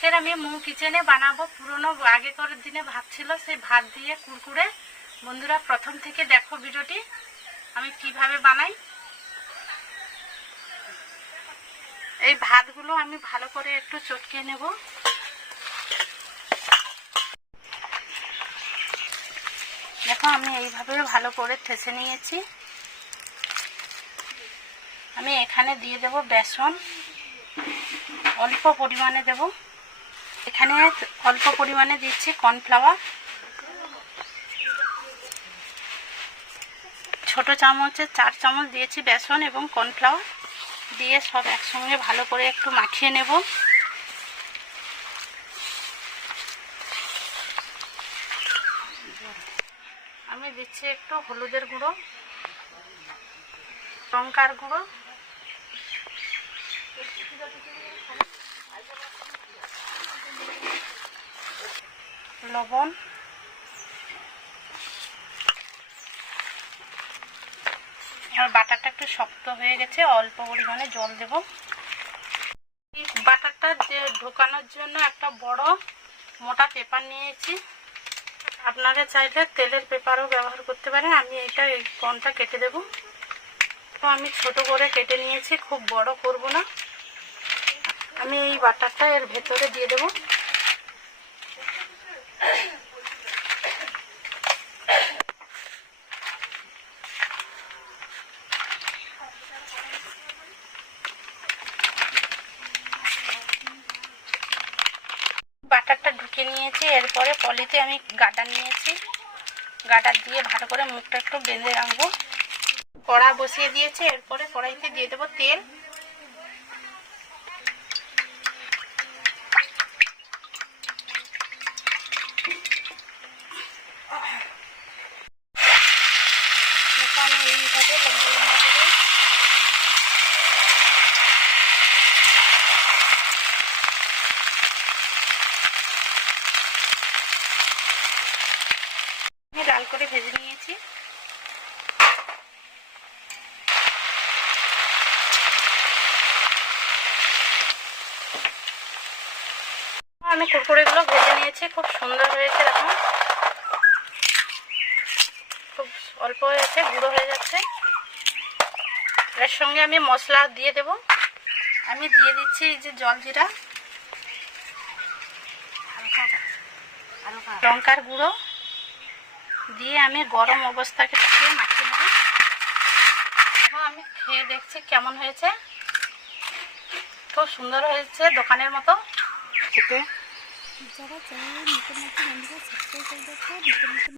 আজকের আমি মৌ কিচেনে বানাবো পুরনো আগেকার দিনে ভাত ছিল, সেই ভাত দিয়ে কুরকুরে। বন্ধুরা প্রথম থেকে দেখো ভিডিওটি আমি কিভাবে বানাই। এই ভাতগুলো আমি ভালো করে একটু চটকে নেব। দেখো আমি এইভাবে ভালো করে ঠেসে নিয়েছি। আমি এখানে দিয়ে দেব বেসন, অল্প পরিমাণে দেব। এখানে অল্প পরিমাণে দিচ্ছি কর্নফ্লাওয়ার, ছোট চামচে 4 চামচ দিয়েছি বেসন এবং কর্নফ্লাওয়ার দিয়ে সব একসঙ্গে ভালো করে একটু মাখিয়ে নেব। আমি দিচ্ছি একটু হলুদের গুঁড়ো, লঙ্কার গুঁড়ো, লবণ, আর বাটারটা একটু শক্ত হয়ে গেছে, অল্প পরিমাণে জল দেব। বাটারটা যে ঢোকানোর জন্য একটা বড় মোটা পেপার নিয়েছি। আপনারা চাইলে তেলের পেপারও ব্যবহার করতে পারেন। আমি এই কোণটা কেটে দেব। তো আমি ছোট করে কেটে নিয়েছি, খুব বড় করব না। আমি এই বাটারটা এর ভেতরে দিয়ে দেব। বাটারটা ঢুকে নিয়েছি। এরপরে পলিতে আমি গার্ডার নিয়েছি, গার্ডার দিয়ে ভালো করে মুখটা একটু বেঁধে রাখবো। কড়া বসিয়ে দিয়েছি। এরপরে কড়াইতে দিয়ে দেবো তেল। আমি এইভাবে লম্বা লম্বা করে লাল করে ভেজে নিয়েছি। আমি কুরকুরেগুলো ভেজে নিয়েছি, খুব সুন্দর হয়েছে। দেখুন খুব অল্প হয়েছে, গুঁড়ো হয়ে যাচ্ছে। এর সঙ্গে আমি মশলা দিয়ে দেব। আমি দিয়ে দিচ্ছি এই যে জলজিরা, লঙ্কার গুঁড়ো দিয়ে আমি গরম অবস্থাকে মাখিয়ে নেব। আমি খেয়ে দেখছি কেমন হয়েছে। খুব সুন্দর হয়েছে, দোকানের মতো খেতে। যারা চায় নতুন নতুন বন্ধুরা সাবস্ক্রাইব করে